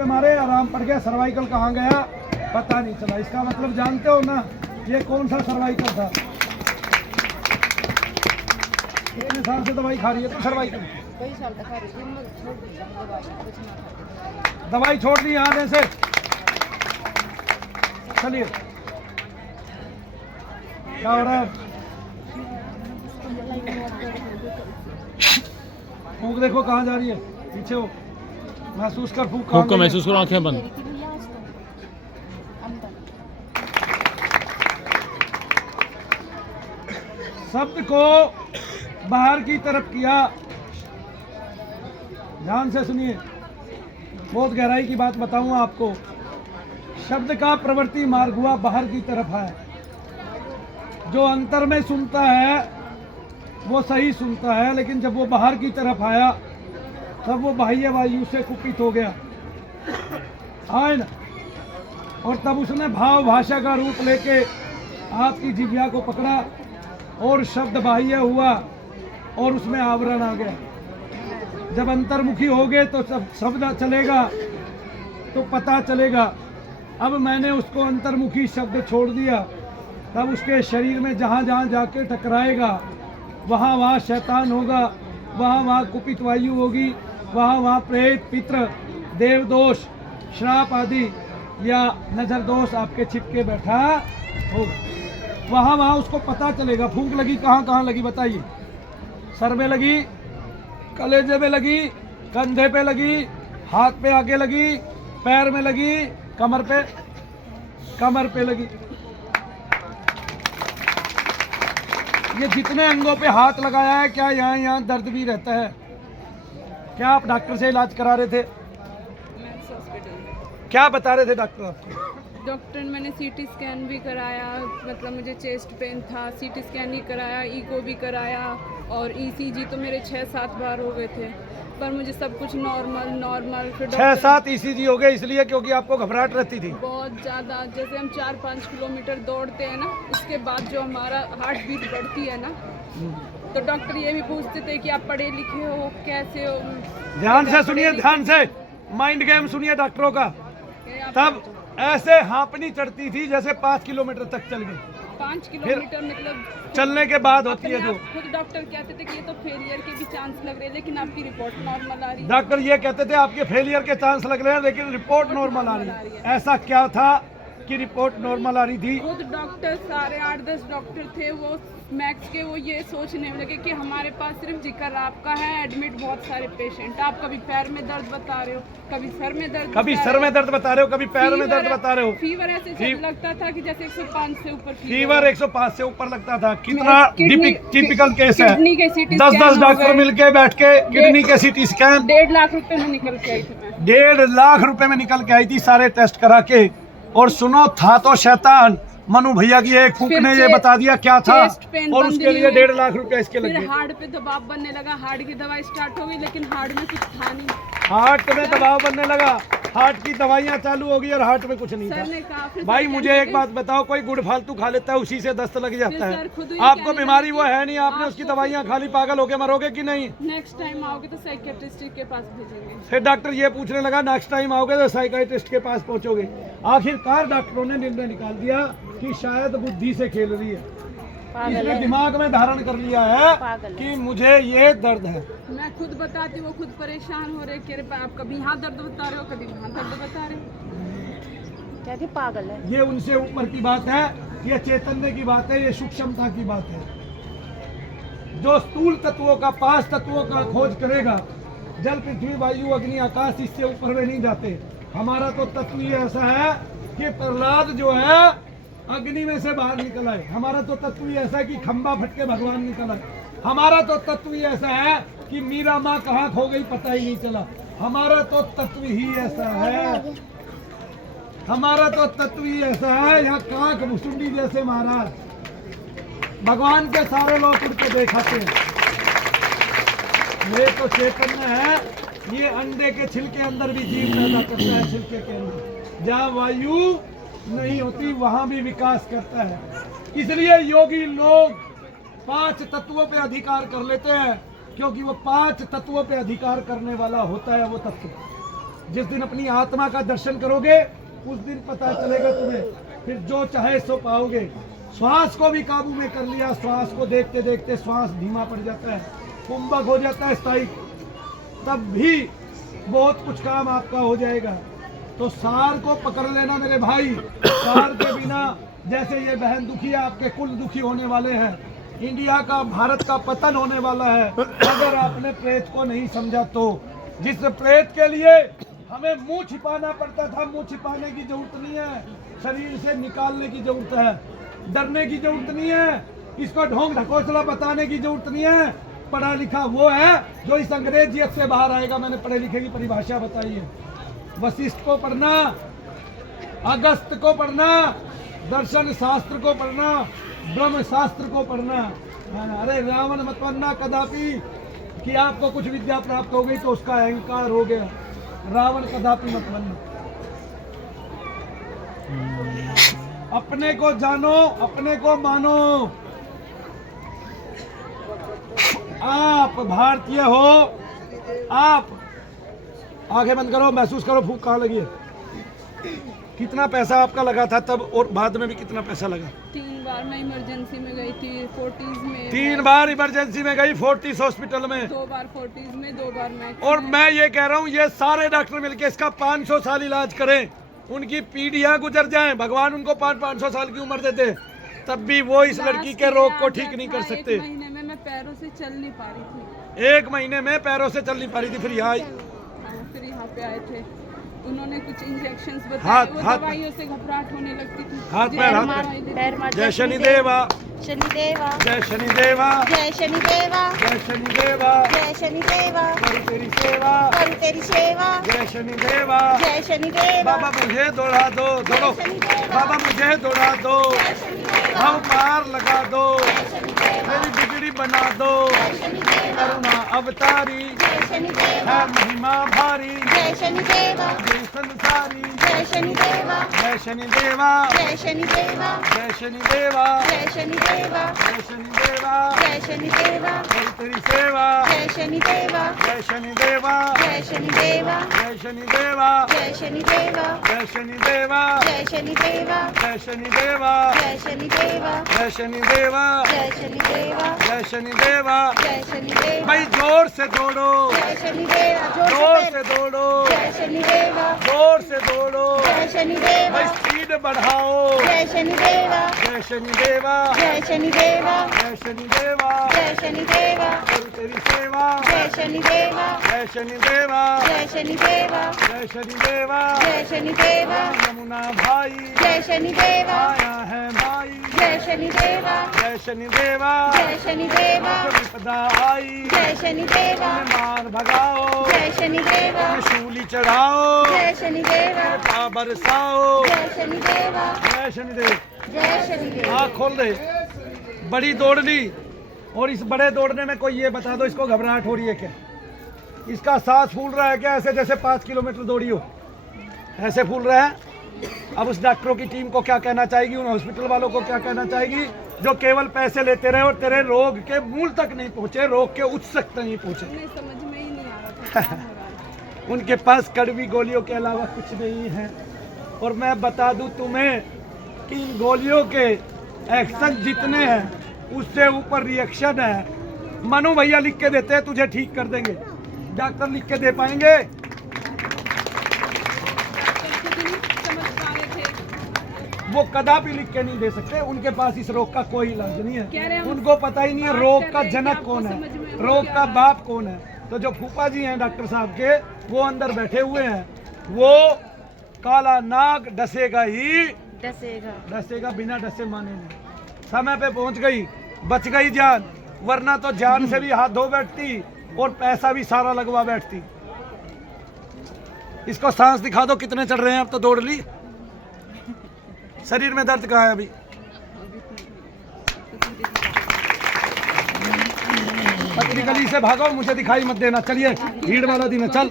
पे मारे, आराम पड़ गया। सर्वाइकल कहाँ गया पता नहीं चला। इसका मतलब जानते हो ना ये कौन सा सर्वाइकल था? कितने साल से दवाई खा रही है तो सर्वाइकल? कई साल तक खा रही थी, मैं छोड़ दी दवाई छोड़ दी आने से। चलिए क्या हो रहा है? फूक देखो कहाँ जा रही है, पीछे हो, महसूस कर। फूक को महसूस करो, आंखें बंद। शब्द को बाहर की तरफ किया। ध्यान से सुनिए, बहुत गहराई की बात बताऊंगा आपको। शब्द का प्रवृत्ति मार्ग हुआ बाहर की तरफ है। जो अंतर में सुनता है वो सही सुनता है, लेकिन जब वो बाहर की तरफ आया तब वो बाह्य वायु से कुपित हो गया, आए ना। और तब उसने भाव भाषा का रूप लेके आपकी जिह्वा को पकड़ा और शब्द बाह्य हुआ और उसमें आवरण आ गया। जब अंतर्मुखी हो गए तो सब शब्द चलेगा तो पता चलेगा। अब मैंने उसको अंतर्मुखी शब्द छोड़ दिया, तब उसके शरीर में जहाँ जहाँ जाके टकराएगा वहाँ वहाँ शैतान होगा, वहाँ वहाँ कुपित वायु होगी, वहाँ वहाँ प्रेत पितृ देव दोष श्राप आदि या नजर दोष आपके छिपके बैठा होगा। वहाँ वहाँ उसको पता चलेगा। फूंक लगी कहाँ कहाँ लगी बताइए? सर में लगी, कलेजे में लगी, कंधे पे लगी, हाथ पे आगे लगी, पैर में लगी, कमर पे लगी। ये जितने अंगों पे हाथ लगाया है, क्या यहाँ दर्द भी रहता है? क्या आप डॉक्टर से इलाज करा रहे थे? क्या बता रहे थे डॉक्टर आपको? डॉक्टर मैंने सीटी स्कैन भी कराया, मतलब मुझे चेस्ट पेन था, सीटी स्कैन ही कराया, ईको भी कराया और ईसीजी तो मेरे 6-7 बार हो गए थे, पर मुझे सब कुछ नॉर्मल। 6-7 ईसीजी हो गए इसलिए क्योंकि आपको घबराहट रहती थी? बहुत ज़्यादा। जैसे हम 4-5 किलोमीटर दौड़ते हैं ना, उसके बाद जो हमारा हार्ट बीट बढ़ती है ना, तो डॉक्टर ये भी पूछते थे कि आप पढ़े लिखे हो, कैसे हो। ध्यान से सुनिए, ध्यान से माइंड गेम सुनिए डॉक्टरों का। तब ऐसे हाँपनी चढ़ती थी जैसे 5 किलोमीटर तक चल गई। 5 किलोमीटर मतलब चलने के बाद होती है जो। खुद डॉक्टर कहते थे कि ये तो फेलियर के भी चांस लग रहे हैं, लेकिन आपकी रिपोर्ट नॉर्मल आ रही है। डॉक्टर ये कहते थे आपके फेलियर के चांस लग रहे हैं लेकिन रिपोर्ट नॉर्मल आ रही है। ऐसा क्या था कि रिपोर्ट नॉर्मल आ रही थी? खुद डॉक्टर सारे 8-10 डॉक्टर थे, वो मैक्स के वो ये सोचने लगे कि हमारे पास सिर्फ जिक्र आपका है, एडमिट बहुत सारे पेशेंट। आप कभी पैर में दर्द बता रहे हो, कभी सर में दर्द, कभी सर में दर्द बता रहे हो, कभी पैर में दर्द बता रहे हो। फीवर ऐसे लगता था कि जैसे 105 से ऊपर फीवर 105 से ऊपर लगता था। कितना टिपिकल केस है। 10 डॉक्टर मिलके बैठ के किडनी के सीटी स्कैन 1.5 लाख रुपए में निकल के आई थी मैं। 1.5 लाख रुपए में निकल के आई थी सारे टेस्ट करा के। और सुनो, था तो शैतान। मनु भैया की एक फूक ने ये बता दिया क्या था, और उसके लिए 1.5 लाख रुपए इसके लग गए। हार्ट पे दबाव बनने लगा, हार्ट की दवाई स्टार्ट हो गई, लेकिन हार्ट में कुछ था नहीं। हार्ट में दबाव बनने लगा, हार्ट की दवाइयाँ चालू हो गई और हार्ट में कुछ नहीं था। भाई मुझे एक बात बताओ, कोई गुड़ फालतू खा लेता है उसी से दस्त लग जाता है। आपको बीमारी वो है नहीं, आपने उसकी दवाइयाँ खा ली, पागल होके मरोगे कि नहीं? नेक्स्ट टाइम आओगे तो साइकियाट्रिस्ट के पास भेजेंगे। फिर डॉक्टर ये पूछने लगा नेक्स्ट टाइम आओगे तो साइकियाट्रिस्ट के पास पहुंचोगे। आखिरकार डॉक्टरों ने निर्णय निकाल दिया कि शायद बुद्धि से खेल रही है, इसने दिमाग में धारण कर लिया है कि मुझे ये दर्द है। मैं खुद बताती, वो खुद परेशान हो रहे कि आप कभी यहाँ दर्द बता रहे हो, कभी वहाँ दर्द बता रहे हो। कहती पागल है। ये उनसे ऊपर की बात है, ये चैतन्य की बात है, ये सूक्ष्मता की बात है। जो स्थूल तत्वों का 5 तत्वों का खोज करेगा, जल पृथ्वी वायु अग्नि आकाश, इससे ऊपर वे नहीं जाते। हमारा तो तत्व ही ऐसा है कि प्रहलाद जो है अग्नि में से बाहर निकल आए। हमारा तो तत्व ही ऐसा है कि खंबा फट के भगवान निकल आए। हमारा तो तत्व ही ऐसा है कि मीरा माँ कहाँ खो गई पता ही नहीं चला। हमारा तो तत्व ही ऐसा है, हमारा तो तत्व ही ऐसा है। यहाँ कांक भुसुंडी जैसे महाराज भगवान के सारे लोग उड़ के देखाते हैं। ये तो चैतन्य है, ये अंडे के छिलके अंदर भी जीव पैदा करता है। छिलके के अंदर जहाँ वायु नहीं होती वहां भी विकास करता है। इसलिए योगी लोग 5 तत्वों पे अधिकार कर लेते हैं, क्योंकि वो 5 तत्वों पे अधिकार करने वाला होता है वो तत्व। जिस दिन अपनी आत्मा का दर्शन करोगे उस दिन पता चलेगा तुम्हें, फिर जो चाहे सो पाओगे। श्वास को भी काबू में कर लिया, श्वास को देखते देखते श्वास धीमा पड़ जाता है, कुंभक हो जाता है स्थायी, तब भी बहुत कुछ काम आपका हो जाएगा। तो सार को पकड़ लेना मेरे भाई, सार के बिना जैसे ये बहन दुखी है, आपके कुल दुखी होने वाले हैं, इंडिया का भारत का पतन होने वाला है अगर आपने प्रेत को नहीं समझा तो। जिस प्रेत के लिए हमें मुंह छिपाना पड़ता था, मुंह छिपाने की जरूरत नहीं है, शरीर से निकालने की जरूरत है, डरने की जरूरत नहीं है, इसको ढोंग ढकोसला बताने की जरूरत नहीं है। पढ़ा लिखा वो है जो इस अंग्रेजियत से बाहर आएगा। मैंने पढ़े लिखे की परिभाषा बताई है। वशिष्ठ को पढ़ना, अगस्त को पढ़ना, दर्शन शास्त्र को पढ़ना, ब्रह्म शास्त्र को पढ़ना। अरे रावण मत बनना कदापि कि आपको कुछ विद्या प्राप्त हो गई तो उसका अहंकार हो गया। रावण कदापि मत बनना। अपने को जानो, अपने को मानो। आप भारतीय हो, आप आंखें बंद करो, महसूस करो फूंक कहाँ लगी है। कितना पैसा आपका लगा था तब और बाद में भी कितना पैसा लगा? 3 बार मैं इमरजेंसी में गई थी, फोर्टीज में। 3 बार इमरजेंसी में गई फोर्टिस हॉस्पिटल में, 2 बार फोर्टीज में, 2 बार मैं। और मैं ये कह रहा हूँ ये सारे डॉक्टर मिलके इसका 500 साल इलाज करें, उनकी पीढ़ियां गुजर जाएं, भगवान उनको 500 साल की उम्र देते, तब भी वो इस लड़की के रोग को ठीक नहीं कर सकते। 1 महीने में मैं पैरों से चल नहीं पा रही थी। 1 महीने में पैरों से चल नहीं पा रही थी, फिर यहाँ आई। हाँ, फिर यहाँ पे आए थे, उन्होंने कुछ इंजेक्शंस बताए, हाथ- वो हाथ- दवाइयों से घबराहट होने लगती थी। हाथ पैर, हाथ पैर। जय शनिदेवा, शनिदेवा, जय शनिदेवा, जय शनिदेवा, जय शनिदेवा, जय शनिदेवा, करूं तेरी सेवा, करूं तेरी सेवा, जय शनिदेवा। जय शनिदेवा, बाबा मुझे दौड़ा दो, दौड़ो बाबा मुझे दौड़ा दो, हम पार लगा दो, मेरी बिगड़ी बना दो, करुणा अवतारी जय शनिदेवा, है महिमा भारी, जय शनिदेवा, जय संसारी, जय शनिदेवा, जय शनिदेवा, जय शनिदेवा, जय शनिदेवा, जय शनिदेवा, जय शनिदेवा, जय शनिदेवा, करूं तेरी सेवा, जय शनिदेवा, जय शनिदेवा, जय शनिदेवा, जय शनिदेवा, जय शनिदेवा, जय शनिदेवा, जय शनिदेवा, जय शनिदेवा, जय शनिदेवा, जय शनिदेवा, जय शनिदेवा, जय शनिदेवा। जय शनिदेवा, भाई जोर से दौड़ो, जय शनिदेवा, जोर से दौड़ो, जय शनिदेवा, जोर से दौड़ो, जय शनिदेवा, भाई स्पीड बढ़ाओ। जय शनिदेवा, जय शनिदेवा, जय शनिदेवा, जय शनिदेवा, जय शनिदेवा, करूं तेरी सेवा, जय शनिदेवा, जय शनिदेवा, जय शनिदेवा, जय शनिदेवा। जय शनिदेवा, यमुना भाई जय शनिदेवा, आया है भाई, जय शनिदेवा, जय शनिदेवा, जय शनिदेवा, जो विपदा आई जय शनिदेवा, मार भगाओ, जय शनिदेवा, शूली चढ़ाओ, जय शनिदेवा, कृपा बरसाओ। जय शनिदेवा, जय शनिदेव। जय शनिदेवा। आँख खोल दे। बड़ी दौड़ ली, और इस बड़े दौड़ने में कोई ये बता दो इसको घबराहट हो रही है क्या? इसका सांस फूल रहा है क्या? ऐसे जैसे 5 किलोमीटर दौड़ी हो, ऐसे फूल रहा है। अब उस डॉक्टरों की टीम को क्या कहना चाहेगी, उन हॉस्पिटल वालों को क्या कहना चाहेगी जो केवल पैसे लेते रहे और तेरे रोग के मूल तक नहीं पहुंचे, रोग के उच्च तक नहीं पहुंचे। उन्हें समझ में ही नहीं आ रहा था क्या हो रहा है। उनके पास कड़वी गोलियों के अलावा कुछ नहीं है। और मैं बता दूं तुम्हें कि इन गोलियों के एक्शन जितने हैं उससे ऊपर रिएक्शन है। मनु भैया लिख के देते हैं, तुझे ठीक कर देंगे। डॉक्टर लिख के दे पाएंगे? खुद ही समझ पा रहे थे। वो कदापि लिख के नहीं दे सकते। उनके पास इस रोग का कोई इलाज नहीं कह रहे है। हैं हम उनको पता ही नहीं है बात रोग कर का रहे हैं कि जनक आपको कौन है, समझ में हो रोग क्या का रहा है। बाप कौन है। तो जो फूफा जी हैं डॉक्टर साहब के, वो अंदर बैठे हुए हैं। वो काला नाग डसेगा ही डसेगा, डसेगा, बिना डसे माने नहीं। समय पे पहुंच गई, बच गई जान, वरना तो जान से भी हाथ धो बैठती और पैसा भी सारा लगवा बैठती। इसको सांस दिखा दो कितने चढ़ रहे हैं। अब तो दौड़ ली। शरीर में दर्द कहाँ है अभी? पतली गली से भागो, मुझे दिखाई मत देना। चलिए, भीड़ वाला दिन है, चल।